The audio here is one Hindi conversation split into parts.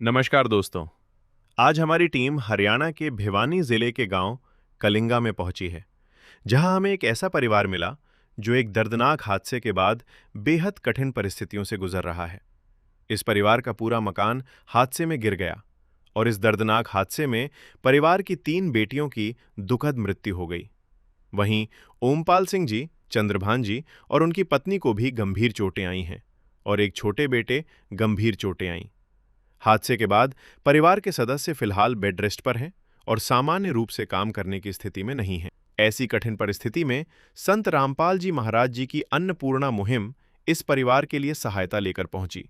नमस्कार दोस्तों। आज हमारी टीम हरियाणा के भिवानी जिले के गांव कलिंगा में पहुंची है, जहां हमें एक ऐसा परिवार मिला जो एक दर्दनाक हादसे के बाद बेहद कठिन परिस्थितियों से गुजर रहा है। इस परिवार का पूरा मकान हादसे में गिर गया और इस दर्दनाक हादसे में परिवार की 3 बेटियों की दुखद मृत्यु हो गई। वहीं ओमपाल सिंह जी, चंद्रभान जी और उनकी पत्नी को भी गंभीर चोटें आई हैं और एक छोटे बेटे गंभीर चोटें आईं। हादसे के बाद परिवार के सदस्य फिलहाल बेड रेस्ट पर हैं और सामान्य रूप से काम करने की स्थिति में नहीं हैं। ऐसी कठिन परिस्थिति में संत रामपाल जी महाराज जी की अन्नपूर्णा मुहिम इस परिवार के लिए सहायता लेकर पहुंची।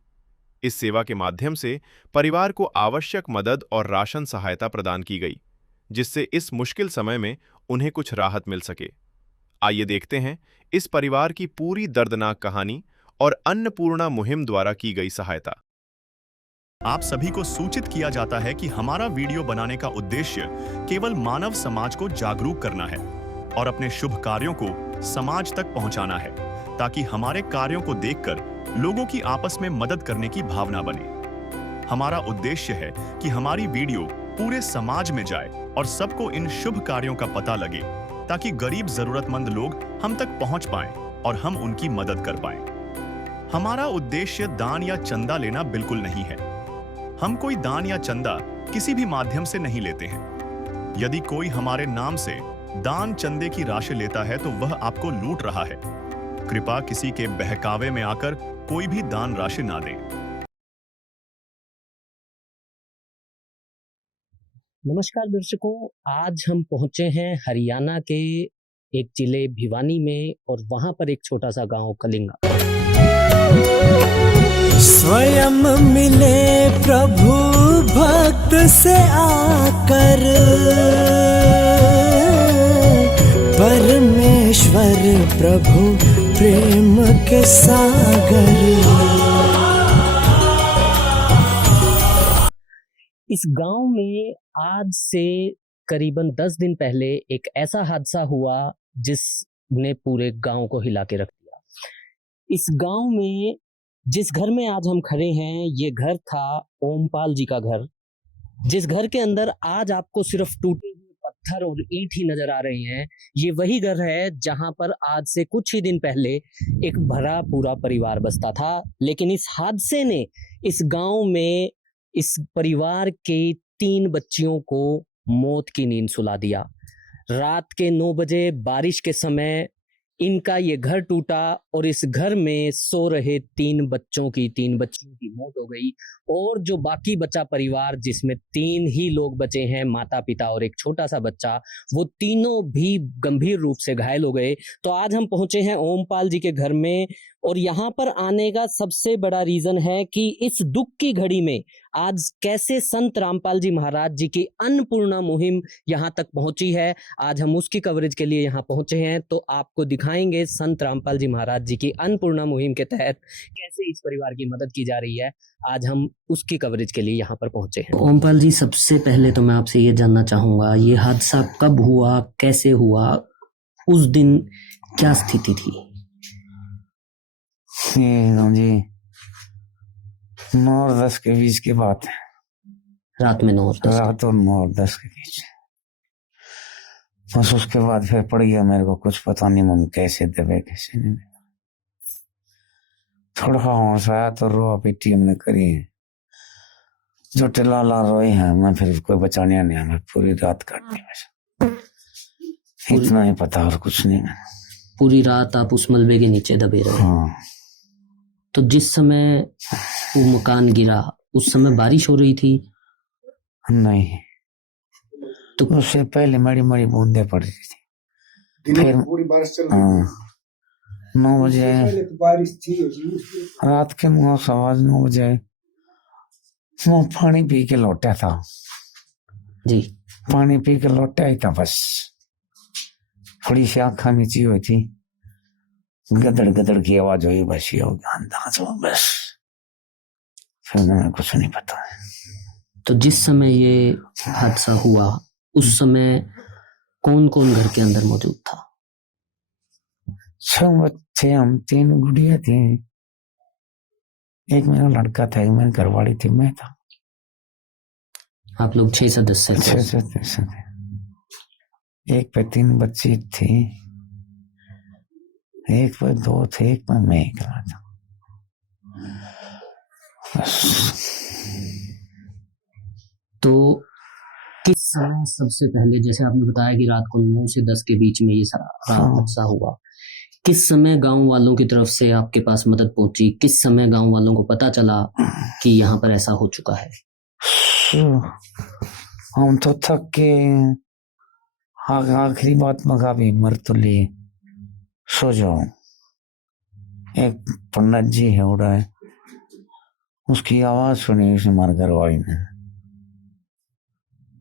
इस सेवा के माध्यम से परिवार को आवश्यक मदद और राशन सहायता प्रदान की गई, जिससे इस मुश्किल समय में उन्हें कुछ राहत मिल सके। आइए देखते हैं इस परिवार की पूरी दर्दनाक कहानी और अन्नपूर्णा मुहिम द्वारा की गई सहायता। आप सभी को सूचित किया जाता है कि हमारा वीडियो बनाने का उद्देश्य केवल मानव समाज को जागरूक करना है और अपने शुभ कार्यों को समाज तक पहुंचाना है, ताकि हमारे कार्यों को देखकर लोगों की आपस में मदद करने की भावना बने। हमारा उद्देश्य है कि हमारी वीडियो पूरे समाज में जाए और सबको इन शुभ कार्यों का पता लगे, ताकि गरीब जरूरतमंद लोग हम तक पहुंच पाएं और हम उनकी मदद कर पाएं। हमारा उद्देश्य दान या चंदा लेना बिल्कुल नहीं है। हम कोई दान या चंदा किसी भी माध्यम से नहीं लेते हैं। यदि कोई हमारे नाम से दान चंदे की राशि लेता है तो वह आपको लूट रहा है। कृपया किसी के बहकावे में आकर कोई भी दान राशि ना दें। नमस्कार दर्शकों, आज हम पहुंचे हैं हरियाणा के एक जिले भिवानी में और वहां पर एक छोटा सा गांव कलिंगा। स्वयं मिले प्रभु भक्त से आकर, परमेश्वर प्रभु प्रेम के सागर। इस गांव में आज से करीबन 10 दिन पहले एक ऐसा हादसा हुआ जिसने पूरे गांव को हिला के रख दिया। इस गांव में जिस घर में आज हम खड़े हैं, ये घर था ओमपाल जी का घर, जिस घर के अंदर आज आपको सिर्फ टूटे हुए पत्थर और ईंट ही नजर आ रहे हैं। ये वही घर है जहां पर आज से कुछ ही दिन पहले एक भरा पूरा परिवार बसता था। लेकिन इस हादसे ने इस गांव में इस परिवार के 3 बच्चियों को मौत की नींद सुला दिया। रात के 9 बजे बारिश के समय इनका ये घर टूटा और इस घर में सो रहे 3 बच्चियों की मौत हो गई। और जो बाकी बचा परिवार, जिसमें 3 ही लोग बचे हैं, माता पिता और एक छोटा सा बच्चा, वो तीनों भी गंभीर रूप से घायल हो गए। तो आज हम पहुंचे हैं ओमपाल जी के घर में और यहाँ पर आने का सबसे बड़ा रीजन है कि इस दुख की घड़ी में आज कैसे संत रामपाल जी महाराज जी की अन्नपूर्णा मुहिम यहाँ तक पहुंची है। आज हम उसकी कवरेज के लिए यहाँ पहुंचे हैं, तो आपको दिखाएंगे संत रामपाल जी महाराज जी की अन्नपूर्णा मुहिम के तहत कैसे इस परिवार की मदद की जा रही है। आज हम उसकी कवरेज के लिए यहाँ पर पहुंचे हैं। ओमपाल जी, सबसे पहले तो मैं आपसे ये जानना चाहूंगा, ये हादसा कब हुआ, कैसे हुआ, उस दिन क्या स्थिति थी? जी 9 और 10 के बीच की बात है। रात में 9 और 10 रात और 9 और 10 के बीच। बस उसके बाद फिर पड़ गया मेरे को कुछ पता नहीं, मम्मी कैसे देवे कैसे नहीं देवे। थोड़ा होश आया तो रोआ पीटी हमने करी है। जो टिला रोए हैं, मैं फिर कोई बचाने नहीं आया। पूरी रात काटनी बस, इतना ही पता और कुछ नहीं। पूरी रात आप उस मलबे के नीचे दबे रहे? हाँ। तो जिस समय वो मकान गिरा उस समय बारिश हो रही थी? नहीं, तो उससे पहले बड़ी बड़ी बूंदे पड़ रही थी। फिर पूरी बारिश चल रही थी। 9 बजे बारिश थी, रात के 9:15 बजे वो पानी पी के लौटा था जी। पानी पी के लौटा ही था बस। थोड़ी सी आँखा नीची हुई थी, गदड़ गदड़ की आवाज हुई, बस ये हो गया अंदाज हो बस। फिर मैं कुछ नहीं पता। तो जिस समय ये हादसा हुआ उस समय कौन कौन घर के अंदर मौजूद था? 6 बच्चे, हम 3 गुड़िया थी, एक मेरा लड़का था, एक मेरी घरवाली थी, मैं था। आप लोग 6 सदस्य थे। 6 सदस्य थे। एक पे 3 बच्ची थी, एक पे 2 थे, एक पे मैं अकेला था। तो किस समय सबसे पहले, जैसे आपने बताया कि रात को 9 से 10 के बीच में ये सारा हादसा हुआ, किस समय गांव वालों की तरफ से आपके पास मदद पहुंची? किस समय गांव वालों को पता चला कि यहाँ पर ऐसा हो चुका है? हम तो थक के आखिरी बात में भी मर तो लिए, सो जाओ। एक पंडित जी है उड़ा है, उसकी आवाज सुनी उसे हमारे घर वाली ने,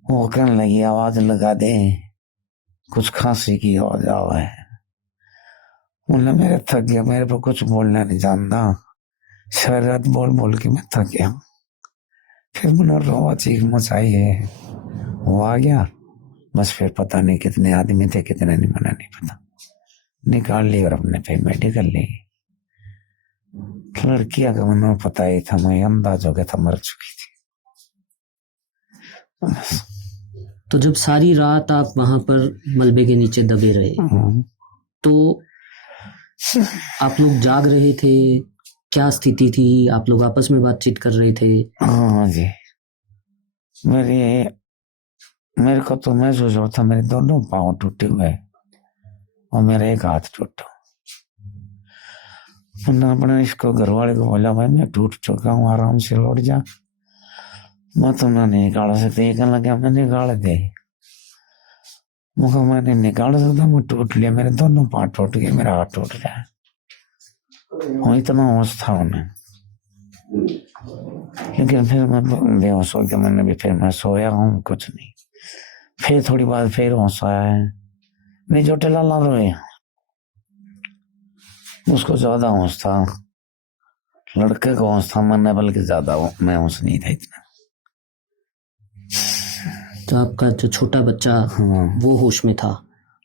वो कहने लगी आवाज लगा दे, कुछ खांसी की आवाज आवा है। बोला मेरे थक गया, मेरे को कुछ बोलना नहीं जानता, सारी रात बोल बोल के मैं थक गया। फिर मैंने रोवा चीख मचाई है, वो आ गया। बस फिर पता नहीं कितने आदमी थे, कितने नहीं, मना नहीं पता। निकाल ली और अपने फिर मेडिकल ली। लड़कियां का मैंने पता ही था, मैं अंदाज हो गया था मर चुकी थी। तो जब सारी रात आप वहां पर मलबे के नीचे दबे रहे, तो आप लोग जाग रहे थे? क्या स्थिति थी? आप लोग आपस में बातचीत कर रहे थे? हाँ जी, मेरे को तो महसूस होता मेरे दोनों पांव टूटे हुए और मेरा एक हाथ टूटा। मैंने अपने इसको घर वाले को बोला, भाई मैं टूट चुका हूँ, आराम से लौट जा, मैं तुमने नहीं निकाल सकते। ये कहने लगा मैं निकाल दे। मैंने निकाल सकता, मैं टूट लिया, मेरे दोनों पांव टूट गए, मेरा हाथ टूट गया। और इतना होश था उन्हें। लेकिन फिर मैं बेहोश हो गया, मैंने भी फिर मैं सोया हूँ, कुछ नहीं। फिर थोड़ी बाद फिर होश आया है, नहीं जो टेला ला रोए, उसको ज्यादा होश था, लड़के को होश था, मैंने बल्कि ज्यादा मैं होश नहीं था इतना। तो आपका जो छोटा बच्चा वो होश में था?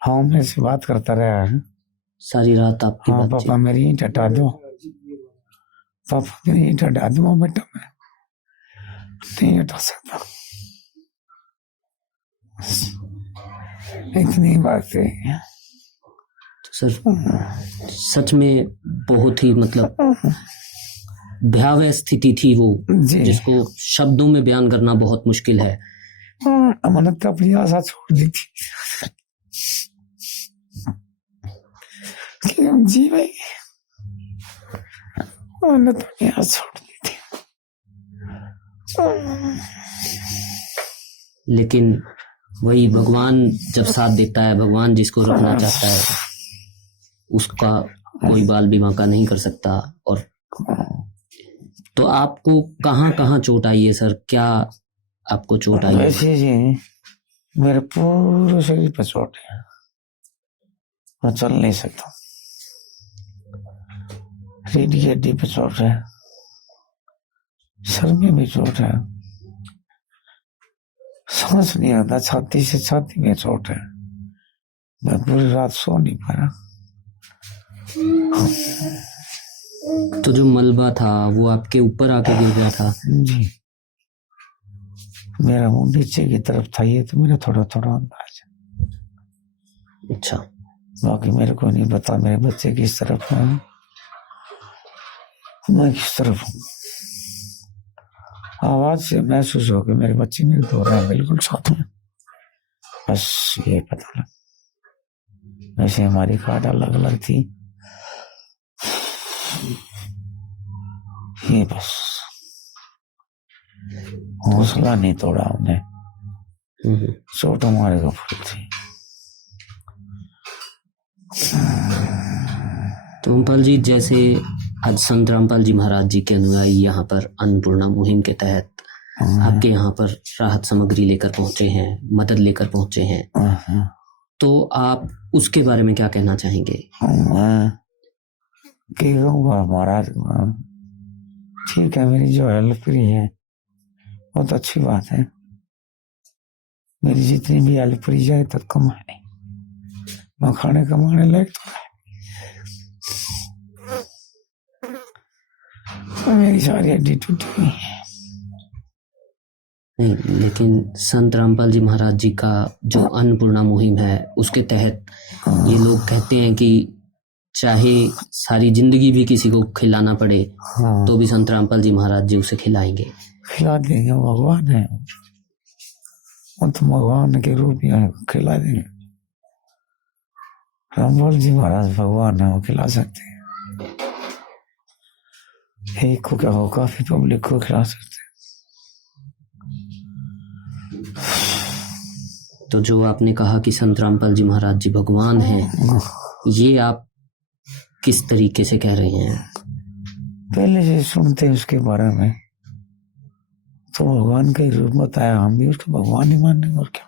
हाँ, मेरे से बात करता रहा है सारी रात आपके हाँ, बच्चे? पापा मेरी ईंट हटा दो, पापा मेरी ईंट हटा दो। बेटा मैं नहीं हटा सकता, इतनी बात है। तो सर सच में बहुत ही मतलब भयावह स्थिति थी वो, जिसको शब्दों में बयान करना बहुत मुश्किल है। मैंने तो अपनी आशा छोड़ दी थी कि हम जीवेंगे, मैंने तो अपनी आशा छोड़ दी थी। लेकिन वही भगवान जब साथ देता है, भगवान जिसको रखना चाहता है उसका कोई बाल भी बांका नहीं कर सकता। और तो आपको कहाँ कहाँ चोट आई है सर? क्या आपको चोट आई है? वैसे जी मेरे पूरे शरीर पर चोट है, मैं चल नहीं सकता। रीढ़ की हड्डी पे चोट है, सर में भी चोट है, सांस नहीं आता, छाती से छाती में चोट है, मैं पूरी रात सो नहीं पाया। तो जो मलबा था वो आपके ऊपर आके गिर गया था? जी, मेरा मुंह नीचे की तरफ था, ये तो मेरा थोड़ा थोड़ा अंदाज है। अच्छा, बाकी मेरे को नहीं पता मेरे बच्चे किस तरफ है, मैं किस तरफ हूँ। आवाज से महसूस हो कि मेरे बच्चे मेरे दो रहे हैं बिल्कुल साथ में, बस ये पता लगा। वैसे हमारी काट अलग अलग थी, ये बस हौसला नहीं तोड़ा हमने, चोट हमारे को फूल थी। तो रामपाल जी, जैसे आज संत रामपाल जी महाराज जी के अनुयायी यहाँ पर अन्नपूर्णा मुहिम के तहत आपके यहाँ पर राहत सामग्री लेकर पहुंचे हैं, मदद लेकर पहुंचे हैं, तो आप उसके बारे में क्या कहना चाहेंगे? महाराज ठीक है, मेरी जो हेल्प करी है बहुत अच्छी बात है, मेरी जितनी भी हेल्प करी जाए तो कम है नहीं, मैं खाने कमाने लायक तो है। मेरी सारी हड्डी टूटी हुई है, नहीं, लेकिन संत रामपाल जी महाराज जी का जो अन्नपूर्णा मुहिम है उसके तहत ये लोग कहते हैं कि चाहे सारी जिंदगी भी किसी को खिलाना पड़े हाँ तो भी संत रामपाल जी महाराज जी उसे खिलाएंगे। खिला देंगे, भगवान है वो तो, भगवान के रूप में है, खिला देंगे। रामपाल जी महाराज भगवान है, वो खिला सकते हैं। एक को क्या हो, काफी पब्लिक को खिला सकते हैं। तो जो आपने कहा कि संत रामपाल जी महाराज जी भगवान हैं, ये आप किस तरीके से कह रहे हैं? पहले से सुनते हैं उसके बारे में तो भगवान का ही रूप बताया, हम भी उसको भगवान ही माने, और क्या।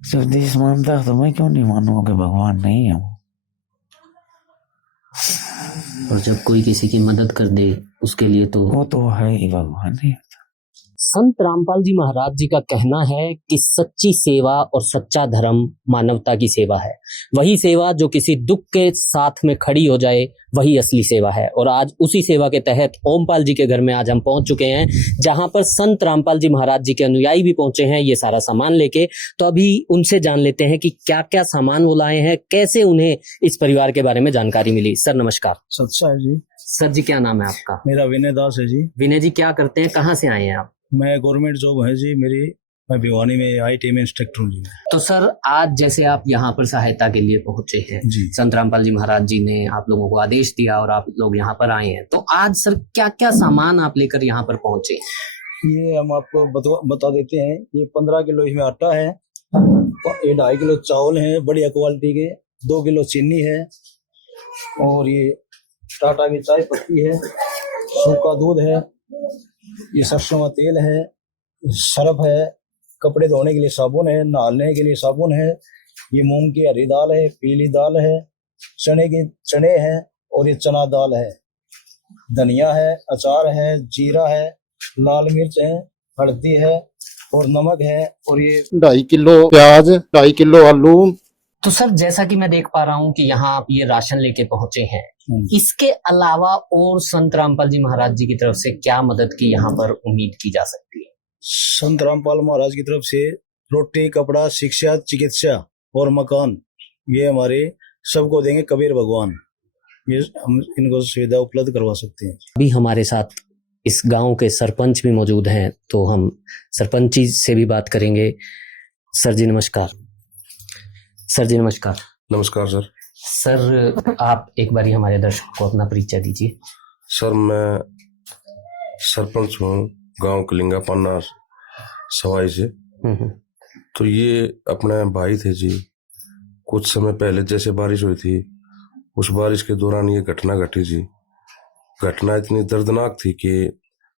जब देश मानता है तो मैं क्यों नहीं मानूंगा कि भगवान नहीं है वो। और जब कोई किसी की मदद कर दे उसके लिए तो वो तो है ही, भगवान ही। संत रामपाल जी महाराज जी का कहना है कि सच्ची सेवा और सच्चा धर्म मानवता की सेवा है। वही सेवा जो किसी दुख के साथ में खड़ी हो जाए, वही असली सेवा है। और आज उसी सेवा के तहत ओमपाल जी के घर में आज हम पहुंच चुके हैं, जहां पर संत रामपाल जी महाराज जी के अनुयायी भी पहुंचे हैं ये सारा सामान लेके। तो अभी उनसे जान लेते हैं कि क्या क्या सामान वो लाए हैं, कैसे उन्हें इस परिवार के बारे में जानकारी मिली। सर नमस्कार। सच्चा है जी। सर जी क्या नाम है आपका? मेरा विनय दास है जी। विनय जी क्या करते हैं, कहाँ से आए हैं आप? मैं गवर्नमेंट जॉब है जी मेरी, मैं भिवानी में आईटी में इंस्ट्रक्टर हूँ जी। तो सर आज जैसे आप यहाँ पर सहायता के लिए पहुंचे हैं, जी। संत रामपाल जी महाराज जी ने आप लोगों को आदेश दिया और आप लोग यहाँ पर आए हैं, तो आज सर क्या क्या सामान आप लेकर यहाँ पर पहुंचे? ये हम आपको बता देते हैं। ये 15 किलो इसमें आटा है, ये 2.5 किलो चावल है बढ़िया क्वालिटी के, 2 किलो चीनी है, और ये टाटा की चाय पत्ती है, सूखा दूध है, ये सरसों का तेल है, सर्फ है, कपड़े धोने के लिए साबुन है, नहाने के लिए साबुन है, ये मूंग की हरी दाल है, पीली दाल है, चने हैं, और ये चना दाल है, धनिया है, अचार है, जीरा है, लाल मिर्च है, हल्दी है और नमक है, और ये 2.5 किलो प्याज, 2.5 किलो आलू। तो सर जैसा कि मैं देख पा रहा हूँ कि यहाँ आप ये राशन लेके पहुंचे हैं, इसके अलावा और संत रामपाल जी महाराज जी की तरफ से क्या मदद की यहाँ पर उम्मीद की जा सकती है? संत रामपाल महाराज की तरफ से रोटी, कपड़ा, शिक्षा, चिकित्सा और मकान, ये हमारे सबको देंगे कबीर भगवान। ये हम इनको सुविधा उपलब्ध करवा सकते हैं। अभी हमारे साथ इस गांव के सरपंच भी मौजूद हैं, तो हम सरपंच जी से भी बात करेंगे। सर जी नमस्कार। सर जी नमस्कार। नमस्कार सर। सर आप एक बारी हमारे दर्शकों को अपना परिचय दीजिए। सर मैं सरपंच हूँ गांव कलिंगा पन्ना सवाई से। तो ये अपने भाई थे जी। कुछ समय पहले जैसे बारिश हुई थी, उस बारिश के दौरान ये घटना घटी जी। घटना इतनी दर्दनाक थी कि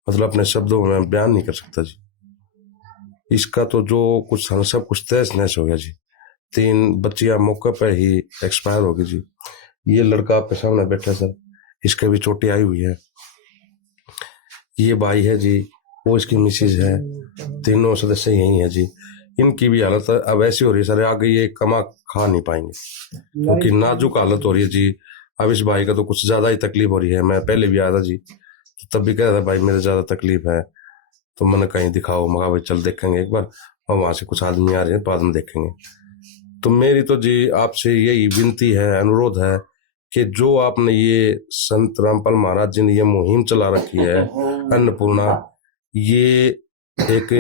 मतलब अपने शब्दों में बयान नहीं कर सकता जी। इसका तो जो कुछ सब कुछ तहस नहस हो गया जी। 3 बच्चियां मौके पर ही एक्सपायर हो गई जी। ये लड़का आपके सामने बैठा है सर, इसके भी चोटें आई हुई है। ये भाई है जी, वो इसकी मिसेज है, तीनों सदस्य यही है जी। इनकी भी हालत अब ऐसी हो रही है सर, आगे ये कमा खा नहीं पाएंगे क्योंकि नाजुक हालत हो रही है जी। अब इस भाई का तो कुछ ज्यादा ही तकलीफ हो रही है। मैं पहले भी आया था जी, तो तब भी कह रहा था भाई मेरे ज्यादा तकलीफ है, तो मैंने कहीं दिखाओ, मगा भाई चल देखेंगे एक बार, और वहां से कुछ आदमी आ रहे हैं, बाद में देखेंगे। तो मेरी तो जी आपसे यही विनती है, अनुरोध है कि जो आपने ये संत रामपाल महाराज जी ने ये मुहिम चला रखी है अन्नपूर्णा, ये एक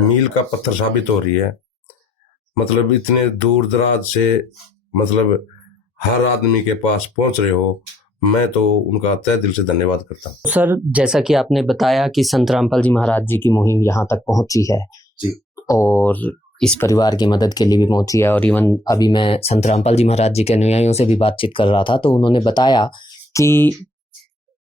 मील का पत्थर साबित हो रही है। मतलब इतने दूर दराज से मतलब हर आदमी के पास पहुंच रहे हो, मैं तो उनका तहे दिल से धन्यवाद करता हूँ। सर जैसा कि आपने बताया कि संत रामपाल जी महाराज जी की मुहिम यहाँ तक पहुंची है जी, और इस परिवार की मदद के लिए भी पहुंची है। और इवन अभी मैं संत रामपाल जी महाराज जी के अनुयायियों से भी बातचीत कर रहा था, तो उन्होंने बताया कि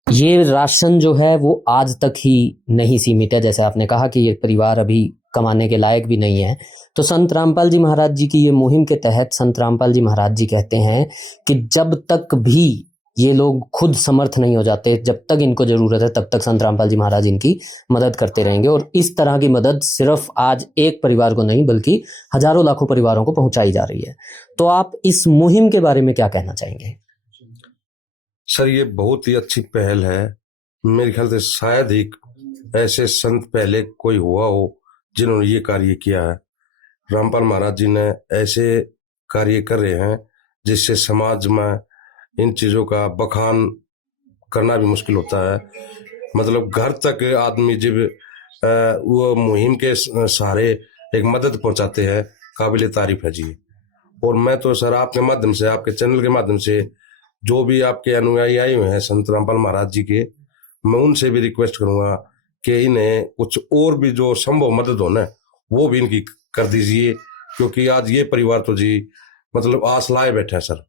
ये राशन जो है वो आज तक ही नहीं सीमित है। जैसे आपने कहा कि ये परिवार अभी कमाने के लायक भी नहीं है, तो संत रामपाल जी महाराज जी की ये मुहिम के तहत संत रामपाल जी महाराज जी कहते हैं कि जब तक भी ये लोग खुद समर्थ नहीं हो जाते, जब तक इनको जरूरत है तब तक संत रामपाल जी महाराज इनकी मदद करते रहेंगे। और इस तरह की मदद सिर्फ आज एक परिवार को नहीं बल्कि हजारों लाखों परिवारों को पहुंचाई जा रही है। तो आप इस मुहिम के बारे में क्या कहना चाहेंगे? सर ये बहुत ही अच्छी पहल है। मेरे ख्याल से शायद ही ऐसे संत पहले कोई हुआ हो जिन्होंने ये कार्य किया है। रामपाल महाराज जी ने ऐसे कार्य कर रहे हैं जिससे समाज में इन चीजों का बखान करना भी मुश्किल होता है। मतलब घर तक आदमी जब वो मुहिम के सहारे एक मदद पहुंचाते हैं, काबिल तारीफ है जी। और मैं तो सर आपके माध्यम से, आपके चैनल के माध्यम से जो भी आपके अनुयायी आए हुए हैं संत रामपाल महाराज जी के, मैं उनसे भी रिक्वेस्ट करूंगा कि इन्हें कुछ और भी जो संभव मदद हो ना वो भी इनकी कर दीजिए, क्योंकि आज ये परिवार तो जी मतलब आस लाए बैठे हैं सर।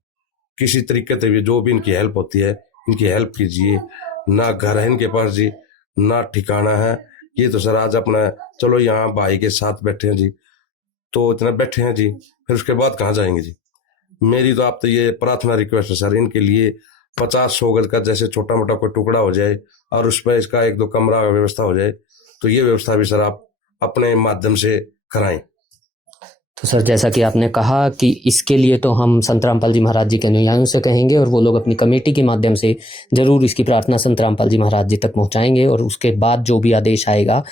किसी तरीके से भी जो भी इनकी हेल्प होती है इनकी हेल्प कीजिए। ना घर है इनके पास जी, ना ठिकाना है। ये तो सर आज अपना चलो यहाँ भाई के साथ बैठे हैं जी, तो इतना बैठे हैं जी, फिर उसके बाद कहाँ जाएंगे जी। मेरी तो आप तो ये प्रार्थना रिक्वेस्ट है सर, इनके लिए 50-100 गज का जैसे छोटा मोटा कोई टुकड़ा हो जाए और उस पर इसका 1-2 कमरा का व्यवस्था हो जाए, तो ये व्यवस्था भी सर आप अपने माध्यम से कराएं। तो सर जैसा कि आपने कहा कि इसके लिए तो हम संत रामपाल जी महाराज जी के अनुयायियों से कहेंगे और वो लोग अपनी कमेटी के माध्यम से जरूर इसकी प्रार्थना संत रामपाल जी महाराज जी तक पहुंचाएंगे और उसके बाद जो भी आदेश आएगा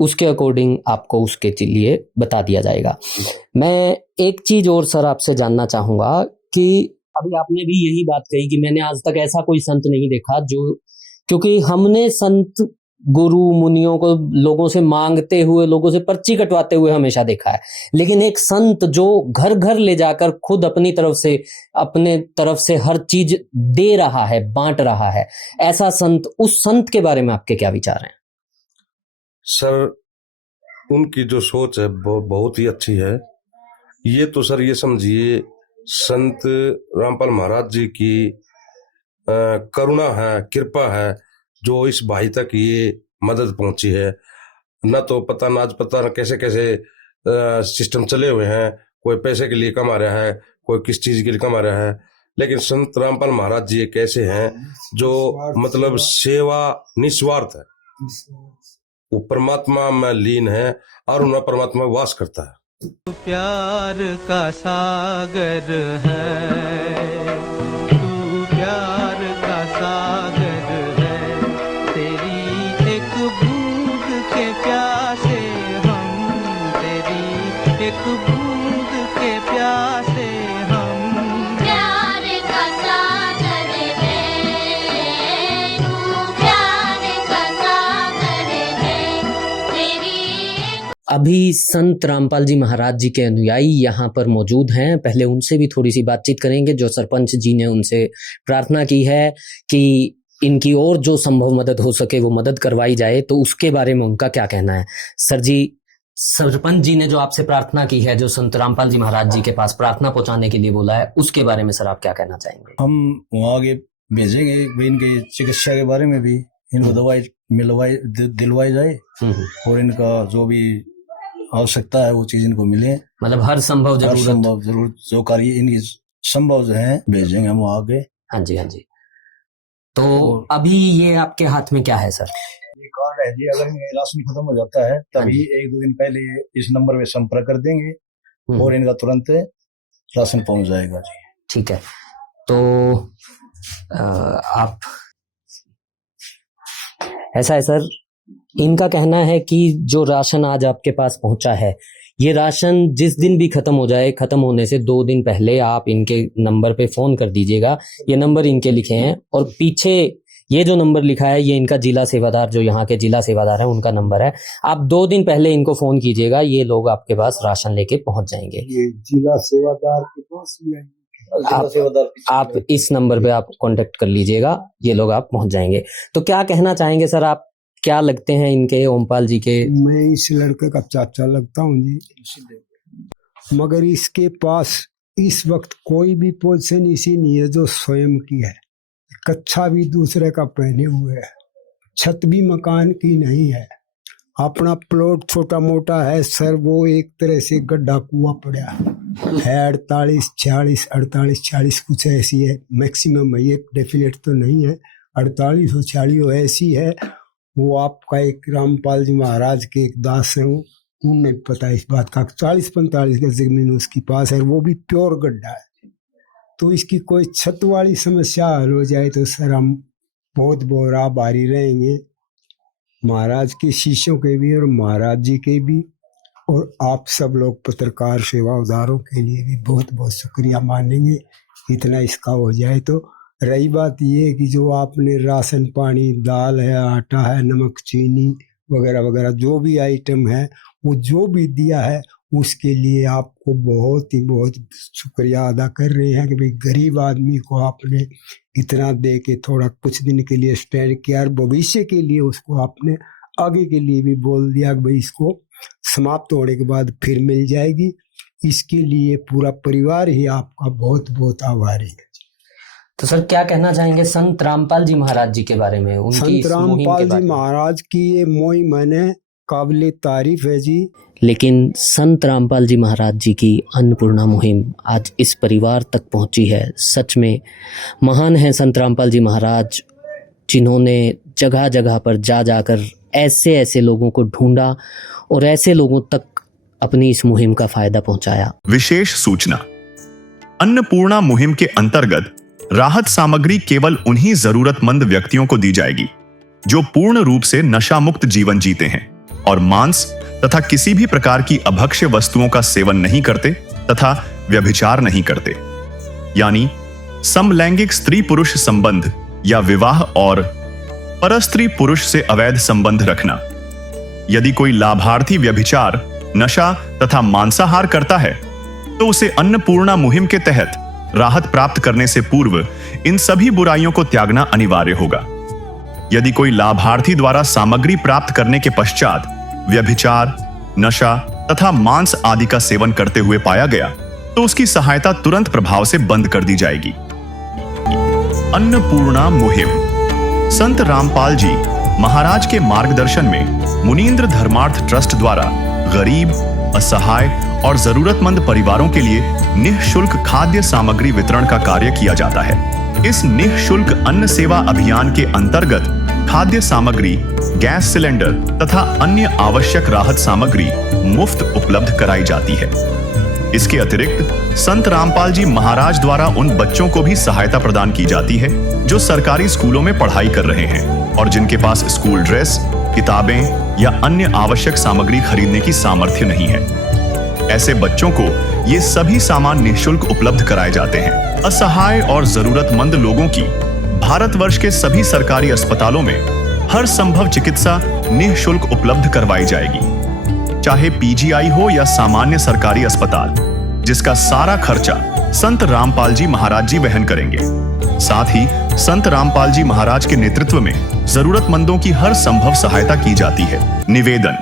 उसके अकॉर्डिंग आपको उसके लिए बता दिया जाएगा। मैं एक चीज और सर आपसे जानना चाहूंगा कि अभी आपने भी यही बात कही कि मैंने आज तक ऐसा कोई संत नहीं देखा जो, क्योंकि हमने संत गुरु मुनियों को लोगों से मांगते हुए, लोगों से पर्ची कटवाते हुए हमेशा देखा है, लेकिन एक संत जो घर घर ले जाकर खुद अपनी तरफ से हर चीज दे रहा है, बांट रहा है, ऐसा संत, उस संत के बारे में आपके क्या विचार हैं? सर उनकी जो सोच है बहुत ही अच्छी है। ये तो सर ये समझिए संत रामपाल महाराज जी की करुणा है, कृपा है जो इस भाई तक ये मदद पहुंची है। न तो पता न आज पता न कैसे कैसे सिस्टम चले हुए हैं, कोई पैसे के लिए कमा रहा है, कोई किस चीज के लिए कमा रहा है, लेकिन संत रामपाल महाराज जी एक ऐसे हैं जो मतलब सेवा निस्वार्थ है। वो परमात्मा में लीन है और उनमें परमात्मा वास करता है। प्यार का सागर है, तू प्यार का सागर है, तेरी एक बूंद के प्यासे हम, तेरी एक बूंद के प्यासे हम। प्यार का सागर है, तू प्यार का सागर है, तेरी। अभी संत रामपाल जी महाराज जी के अनुयायी यहाँ पर मौजूद हैं, पहले उनसे भी थोड़ी सी बातचीत करेंगे। जो सरपंच जी ने उनसे प्रार्थना की है कि इनकी और जो संभव मदद हो सके वो मदद करवाई जाए, तो उसके बारे में उनका क्या कहना है। सर जी, सरपंच जी ने जो आपसे प्रार्थना की है, जो संत रामपाल जी महाराज जी के पास प्रार्थना पहुंचाने के लिए बोला है, उसके बारे में सर आप क्या कहना चाहेंगे? हम वहाँ आगे भेजेंगे भी, इनके चिकित्सा के बारे में भी इनको दवाई दिलवाई जाए और इनका जो भी आवश्यकता है वो चीज इनको मिले। मतलब हर संभव जरूर जो कार्य इनकी संभव है भेजेंगे हम आगे। हाँ जी, हाँ जी। तो अभी ये आपके हाथ में क्या है सर? ये कार्ड है जी, अगर इनका राशन खत्म हो जाता है तभी 1-2 दिन पहले इस नंबर पे संपर्क कर देंगे और इनका तुरंत राशन पहुंच जाएगा जी। ठीक है, तो आप, ऐसा है सर, इनका कहना है कि जो राशन आज आपके पास पहुंचा है, ये राशन जिस दिन भी खत्म हो जाए, खत्म होने से 2 दिन पहले आप इनके नंबर पे फोन कर दीजिएगा। ये नंबर इनके लिखे हैं और पीछे ये जो नंबर लिखा है ये इनका जिला सेवादार, जो यहाँ के जिला सेवादार है, उनका नंबर है। आप 2 दिन पहले इनको फोन कीजिएगा, ये लोग आपके पास राशन लेके पहुंच जाएंगे। ये जिला सेवादार के पास आप इस नंबर पे आप कांटेक्ट कर लीजिएगा, ये लोग आप पहुंच जाएंगे। तो क्या कहना चाहेंगे सर, आप क्या लगते हैं इनके, ओमपाल जी के? मैं इस लड़के का चाचा लगता हूँ जी, मगर इसके पास इस वक्त कोई भी पोजीशन इसी नहीं है जो स्वयं की है। कच्छा भी दूसरे का पहने हुए है, छत भी मकान की नहीं है, अपना प्लॉट छोटा मोटा है सर, वो एक तरह से गड्ढा कुआं पड़ा है। 48 कुछ ऐसी है, मैक्सिमम है, ये डेफिनेट तो नहीं है, 48 और 46 ऐसी है। वो आपका एक रामपाल जी महाराज के एक दास है, उन्हें पता है इस बात का। 40-45 गज जमीन उसके पास है, वो भी प्योर गड्ढा है। तो इसकी कोई छत वाली समस्या हल हो जाए तो सर हम बहुत आभारी रहेंगे। महाराज के शिष्यों के भी और महाराज जी के भी, और आप सब लोग पत्रकार सेवादारों के लिए भी बहुत बहुत शुक्रिया मानेंगे। इतना इसका हो जाए तो रही बात ये कि जो आपने राशन पानी, दाल है, आटा है, नमक, चीनी वगैरह वगैरह जो भी आइटम है, वो जो भी दिया है उसके लिए आपको बहुत ही बहुत शुक्रिया अदा कर रहे हैं कि भाई गरीब आदमी को आपने इतना दे के थोड़ा कुछ दिन के लिए स्टैंड किया, और भविष्य के लिए उसको आपने आगे के लिए भी बोल दिया कि भाई इसको समाप्त होने के बाद फिर मिल जाएगी। इसके लिए पूरा परिवार ही आपका बहुत बहुत आभारी है। तो सर क्या कहना चाहेंगे संत रामपाल जी महाराज जी के बारे में, उनकी संत इस मुहिम के रामपाल बारे जी में? महाराज की ये मुहिम है काबिले तारीफ है जी। लेकिन संत रामपाल जी महाराज जी की अन्नपूर्णा मुहिम आज इस परिवार तक पहुंची है। सच में महान है संत रामपाल जी महाराज, जिन्होंने जगह जगह पर जा जाकर ऐसे ऐसे लोगों को ढूंढा और ऐसे लोगों तक अपनी इस मुहिम का फायदा पहुंचाया। विशेष सूचना, अन्नपूर्णा मुहिम के अंतर्गत राहत सामग्री केवल उन्हीं जरूरतमंद व्यक्तियों को दी जाएगी जो पूर्ण रूप से नशा मुक्त जीवन जीते हैं और मांस तथा किसी भी प्रकार की अभक्ष्य वस्तुओं का सेवन नहीं करते तथा व्यभिचार नहीं करते, यानी समलैंगिक स्त्री पुरुष संबंध या विवाह और परस्त्री पुरुष से अवैध संबंध रखना। यदि कोई लाभार्थी व्यभिचार, नशा तथा मांसाहार करता है तो उसे अन्नपूर्णा मुहिम के तहत राहत प्राप्त करने से पूर्व इन सभी बुराइयों को त्यागना अनिवार्य होगा। यदि कोई लाभार्थी द्वारा सामग्री प्राप्त करने के पश्चात व्यभिचार, नशा तथा मांस आदि का सेवन करते हुए पाया गया तो उसकी सहायता तुरंत प्रभाव से बंद कर दी जाएगी। अन्नपूर्णा मुहिम संत रामपाल जी महाराज के मार्गदर्शन में मुनींद्र धर्मार्थ ट्रस्ट द्वारा गरीब, असहाय और जरूरतमंद परिवारों के लिए निःशुल्क खाद्य सामग्री वितरण का कार्य किया जाता है। इस निःशुल्क अन्न सेवा अभियान के अंतर्गत खाद्य सामग्री, गैस सिलेंडर तथा अन्य आवश्यक राहत सामग्री मुफ्त उपलब्ध कराई जाती है। इसके अतिरिक्त संत रामपाल जी महाराज द्वारा उन बच्चों को भी सहायता प्रदान की जाती है जो सरकारी स्कूलों में पढ़ाई कर रहे हैं और जिनके पास स्कूल ड्रेस, किताबें या अन्य आवश्यक सामग्री खरीदने की सामर्थ्य नहीं है। ऐसे बच्चों को ये सभी सामान निःशुल्क उपलब्ध कराए जाते हैं। असहाय और जरूरतमंद लोगों की भारतवर्ष के सभी सरकारी अस्पतालों में हर संभव चिकित्सा निःशुल्क उपलब्ध करवाई जाएगी, चाहे पीजीआई हो या सामान्य सरकारी अस्पताल, जिसका सारा खर्चा संत रामपाल जी महाराज जी वहन करेंगे। साथ ही संत रामपाल जी महाराज के नेतृत्व में जरूरतमंदों की हर संभव सहायता की जाती है। निवेदन,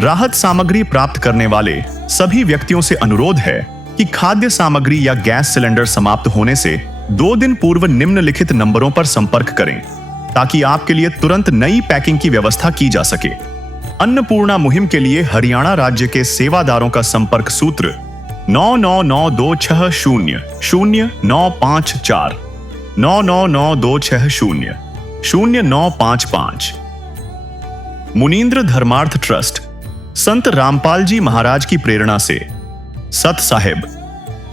राहत सामग्री प्राप्त करने वाले सभी व्यक्तियों से अनुरोध है कि खाद्य सामग्री या गैस सिलेंडर समाप्त होने से 2 दिन पूर्व निम्नलिखित नंबरों पर संपर्क करें ताकि आपके लिए तुरंत नई पैकिंग की व्यवस्था की जा सके। अन्नपूर्णा मुहिम के लिए हरियाणा राज्य के सेवादारों का संपर्क सूत्र 9992600954 9992600955। मुनींद्र धर्मार्थ ट्रस्ट संत रामपाल जी महाराज की प्रेरणा से सत साहिब